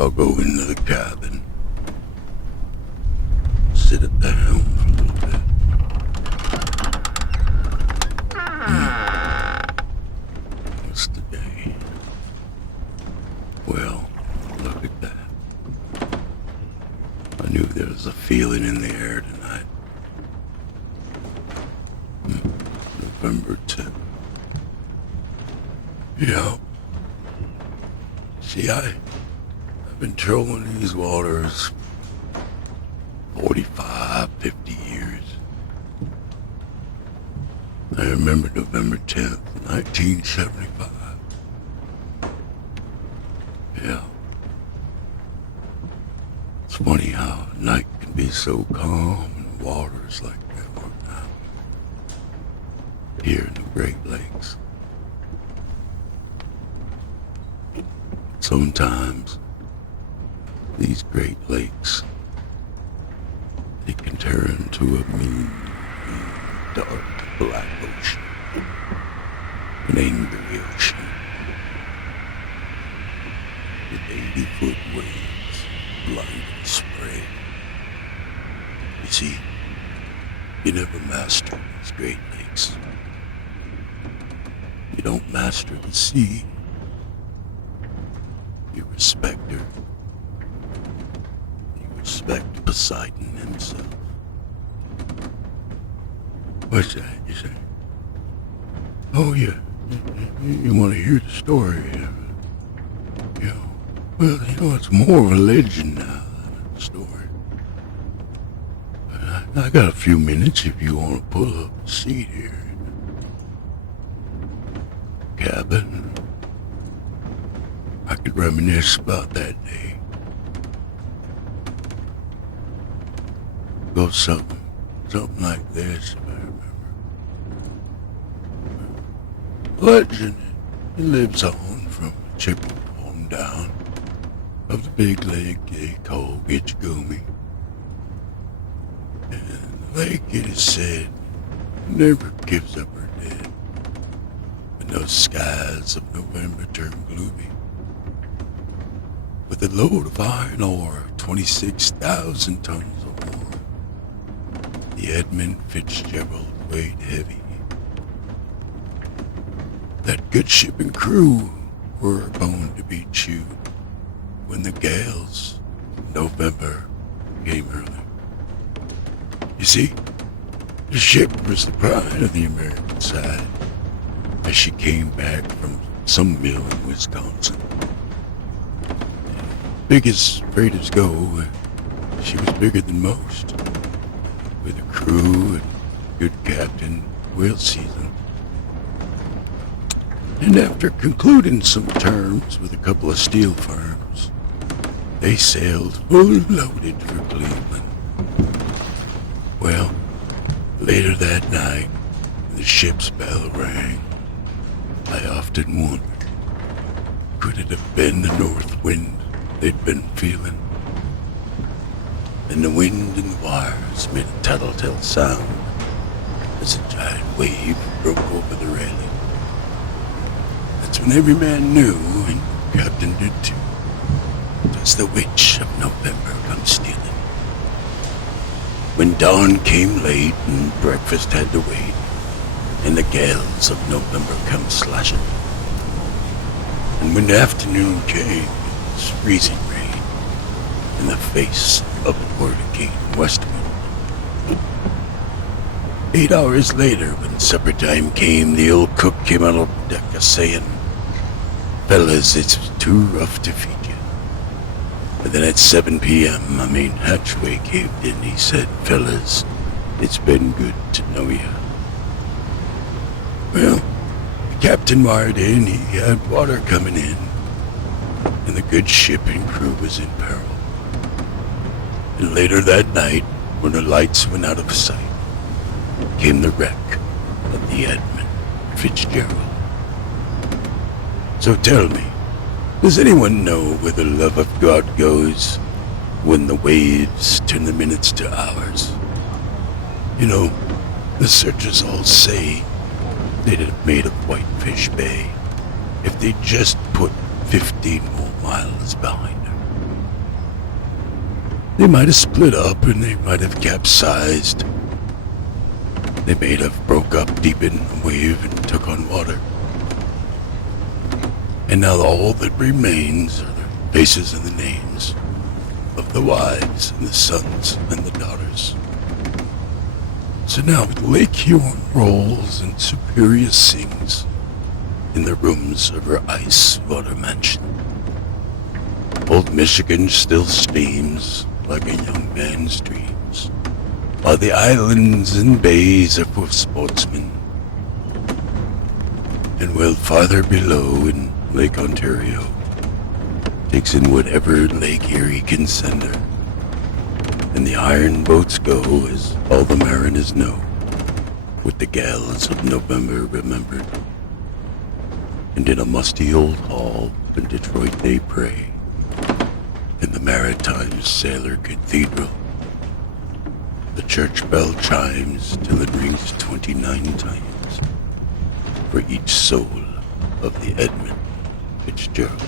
I'll go into the cabin, sit at the helm for a little bit. What's the day? Well, look at that. I knew there was a feeling in the air tonight. November 10th. Yeah. See, I've been trolling these waters 45, 50 years. I remember November 10th, 1975. Yeah. It's funny how night can be so calm and waters like that one now. Here in the Great Lakes. Sometimes these Great Lakes, they can turn to a mean, dark, black ocean. An angry ocean. With 80-foot waves, blinding spray. You see, you never master these Great Lakes. You don't master the sea. You respect her. You respect Poseidon himself. What's that, you say? Oh, yeah. You want to hear the story? Yeah. Well, it's more of a legend now than a story. But I got a few minutes if you want to pull up a seat here. Cabin. I could reminisce about that day. Go something like this, if I remember. Legend, it lives on from a chip on down of the big lake they call Gitchgoomy. And the lake, it is said, never gives up her dead when those skies of November turn gloomy. With a load of iron ore, 26,000 tons or more, the Edmund Fitzgerald weighed heavy. That good ship and crew were a bone to be chewed when the gales of November came early. You see, the ship was the pride of the American side as she came back from some mill in Wisconsin. Big as freighters go, she was bigger than most, with a crew and good captain, whale season. And after concluding some terms with a couple of steel firms, they sailed full loaded for Cleveland. Well, later that night, the ship's bell rang. I often wondered, could it have been the north wind they'd been feeling? And the wind and the wires made a tattletale sound as a giant wave broke over the railing. That's when every man knew, and the captain did too, does the witch of November come stealing. When dawn came late and breakfast had to wait, and the gales of November come slashing, and when the afternoon came, it was freezing rain in the face of the hurricane west wind. 8 hours later, when supper time came, the old cook came out on deck a-saying, "Fellas, it's too rough to feed you." And then at 7 p.m., my main hatchway caved in. He said, "Fellas, it's been good to know you." Well, the captain wired in. He had water coming in, and the good ship and crew was in peril. And later that night, when the lights went out of sight, came the wreck of the Edmund Fitzgerald. So tell me, does anyone know where the love of God goes when the waves turn the minutes to hours? You know, the searchers all say they'd have made of Whitefish Bay if they just put 15 more miles behind her. They might have split up and they might have capsized. They may have broke up deep in a wave and took on water. And now all that remains are the faces and the names of the wives and the sons and the daughters. So now Lake Huron rolls and Superior sings in the rooms of her ice water mansion. Old Michigan still steams like a young man's dreams, while the islands and bays are full of sportsmen. And well farther below in Lake Ontario takes in whatever Lake Erie can send her. And the iron boats go, as all the mariners know, with the gales of November remembered. And in a musty old hall in Detroit they pray, in the Maritime Sailor Cathedral. The church bell chimes till it rings 29 times for each soul of the Edmund Fitzgerald.